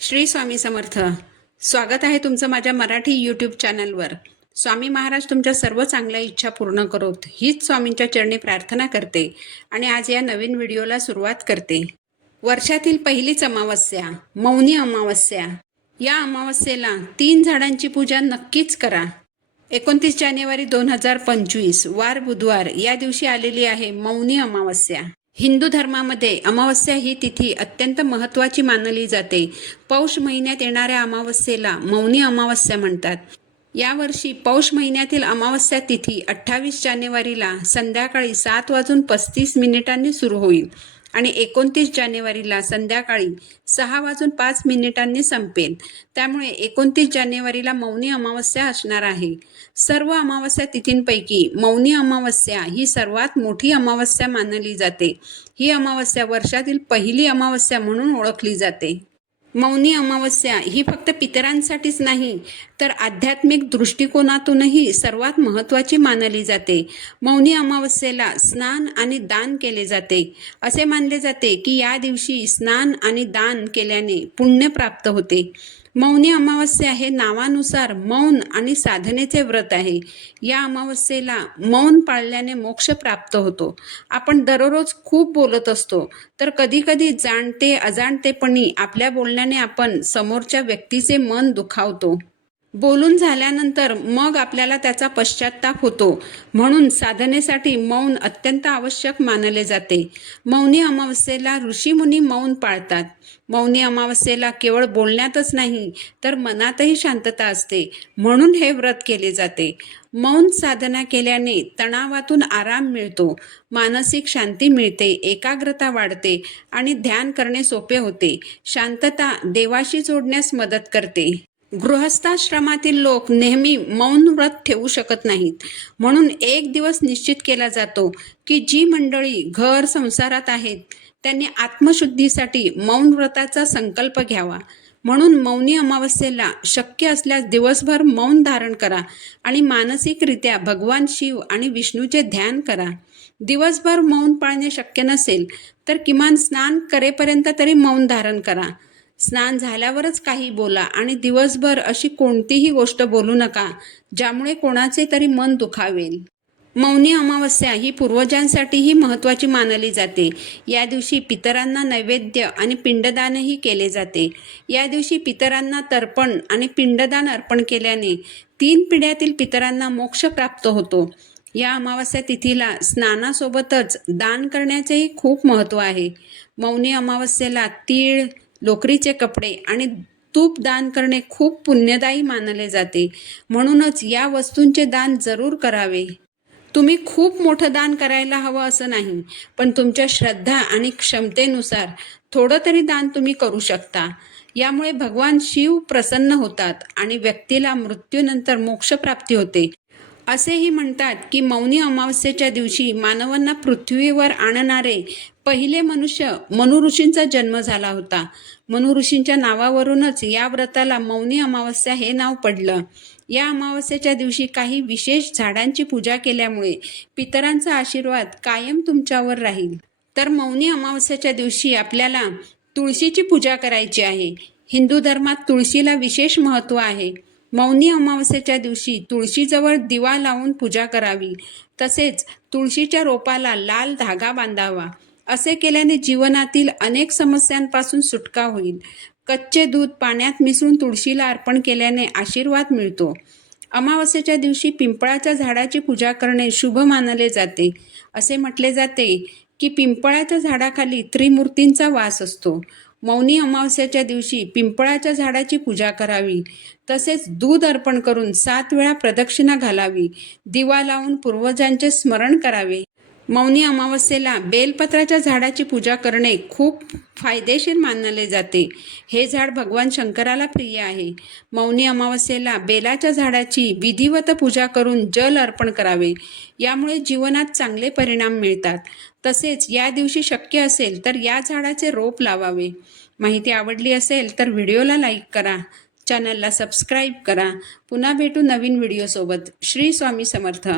श्री स्वामी समर्थ. स्वागत आहे तुमचं माझ्या मराठी यूट्यूब चॅनलवर. स्वामी महाराज तुमच्या सर्व चांगल्या इच्छा पूर्ण करोत हीच स्वामींच्या चरणी प्रार्थना करते आणि आज या नवीन व्हिडिओला सुरुवात करते. वर्षातील पहिलीच अमावस्या, मौनी अमावस्या. या अमावस्येला 3 झाडांची पूजा नक्कीच करा. 29 जानेवारी 2025 वार बुधवार या दिवशी आलेली आहे मौनी अमावस्या. हिंदू धर्मामध्ये अमावस्या ही तिथी अत्यंत महत्त्वाची मानली जाते. पौष महिन्यात येणाऱ्या अमावस्येला मौनी अमावस्या म्हणतात. यावर्षी पौष महिन्यातील अमावस्या तिथी 28 जानेवारीला संध्याकाळी 7:35 सुरू होईल आणि 29 जानेवारीला संध्याकाळी 6:05 संपेल. त्यामुळे 29 जानेवारीला मौनी अमावस्या असणार आहे. सर्व अमावस्या तिथींपैकी मौनी अमावस्या ही सर्वात मोठी अमावस्या मानली जाते. ही अमावस्या वर्षातील पहिली अमावस्या म्हणून ओळखली जाते. मौनी अमावस्या ही फक्त पितरांसाठीच नाही तर आध्यात्मिक दृष्टिकोनातूनही सर्वात महत्त्वाची मानली जाते. मौनी अमावस्येला स्नान आणि दान केले जाते. असे मानले जाते की या दिवशी स्नान आणि दान केल्याने पुण्य प्राप्त होते. मौनी अमावस्या हे नावानुसार मौन आणि साधनेचे व्रत आहे. या अमावस्येला मौन पाळल्याने मोक्ष प्राप्त होतो. आपण दररोज खूप बोलत असतो तर कधीकधी जाणते अजाणतेपणी आपल्या बोलण्याने आपण समोरच्या व्यक्तीचे मन दुखावतो. बोलून झाल्यानंतर मग आपल्याला त्याचा पश्चात्ताप होतो. म्हणून साधनेसाठी मौन अत्यंत आवश्यक मानले जाते. मौनी अमावस्येला ऋषीमुनी मौन पाळतात. मौनी अमावस्येला केवळ बोलण्यातच नाही तर मनातही शांतता असते, म्हणून हे व्रत केले जाते. मौन साधना केल्याने तणावातून आराम मिळतो, मानसिक शांती मिळते, एकाग्रता वाढते आणि ध्यान करणे सोपे होते. शांतता देवाशी जोडण्यास मदत करते. गृहस्थाश्रमातील लोक नेहमी मौन व्रत ठेवू शकत नाहीत. म्हणून एक दिवस निश्चित केला जातो की जी मंडळी घर संसारात आहेत त्यांनी आत्मशुद्धीसाठी मौन व्रताचा संकल्प घ्यावा. म्हणून मौनी अमावस्येला शक्य असल्यास दिवसभर मौन धारण करा आणि मानसिकरित्या भगवान शिव आणि विष्णूचे ध्यान करा. दिवसभर मौन पाळणे शक्य नसेल तर किमान स्नान करेपर्यंत तरी मौन धारण करा. स्नान झाल्यावरच काही बोला आणि दिवसभर अशी कोणतीही गोष्ट बोलू नका ज्यामुळे कोणाचे तरी मन दुखावेल. मौनी अमावस्या ही पूर्वजांसाठीही महत्त्वाची मानली जाते. या दिवशी पितरांना नैवेद्य आणि पिंडदानही केले जाते. या दिवशी पितरांना तर्पण आणि पिंडदान अर्पण केल्याने 3 पिढ्यातील पितरांना मोक्ष प्राप्त होतो. या अमावस्या तिथीला स्नानासोबतच दान करण्याचेही खूप महत्त्व आहे. मौनी अमावस्येला तीळ, लोकरीचे कपडे आणि तूप दान करणे खूप पुण्यदायी मानले जाते. म्हणूनच या वस्तूंचे दान जरूर करावे. तुम्ही खूप मोठं दान करायला हवं असं नाही, पण तुमच्या श्रद्धा आणि क्षमतेनुसार थोडं तरी दान तुम्ही करू शकता. यामुळे भगवान शिव प्रसन्न होतात आणि व्यक्तीला मृत्यूनंतर मोक्षप्राप्ती होते. असेही म्हणतात की मौनी अमावस्येच्या दिवशी मानवांना पृथ्वीवर आणणारे पहिले मनुष्य मनु ऋषींचा जन्म झाला होता. मनु ऋषींच्या नावावरूनच या व्रताला मौनी अमावस्या हे नाव पडलं. या अमावस्येच्या दिवशी काही विशेष झाडांची पूजा केल्यामुळे पितरांचा आशीर्वाद कायम तुमच्यावर राहील. तर मौनी अमावस्येच्या दिवशी आपल्याला तुळशीची पूजा करायची आहे. हिंदू धर्मात तुळशीला विशेष महत्त्व आहे. मौनी अमावस्येच्या दिवशी तुळशीजवळ दिवा लावून पूजा करावी. तसेच तुळशीच्या रोपाला लाल धागा बांधावा. असे केल्याने जीवनातील अनेक समस्यांपासून सुटका होईल. कच्चे दूध पाण्यात मिसळून तुळशीला अर्पण केल्याने आशीर्वाद मिळतो. अमावस्येच्या दिवशी पिंपळाच्या झाडाची पूजा करणे शुभ मानले जाते. असे म्हटले जाते की पिंपळाच्या झाडाखाली त्रिमूर्तींचा वास असतो. मौनी अमावस्येच्या दिवशी पिंपळाच्या झाडाची पूजा करावी. तसेच दूध अर्पण करून 7 वेळा प्रदक्षिणा घालावी. दिवा लावून पूर्वजांचे स्मरण करावे. मौनी अमावस्येला बेलपत्राच्या झाडाची पूजा करणे खूप फायदेशीर मानले जाते. हे झाड भगवान शंकराला प्रिय आहे. मौनी अमावस्येला बेलाच्या झाडाची विधिवत पूजा करून जल अर्पण करावे. यामुळे जीवनात चांगले परिणाम मिळतात. तसेच या दिवशी शक्य असेल तर या झाडाचे रोप लावावे. माहिती आवडली असेल तर व्हिडिओला लाईक करा, चॅनलला सबस्क्राईब करा. पुन्हा भेटू नवीन व्हिडिओसोबत. श्री स्वामी समर्थ.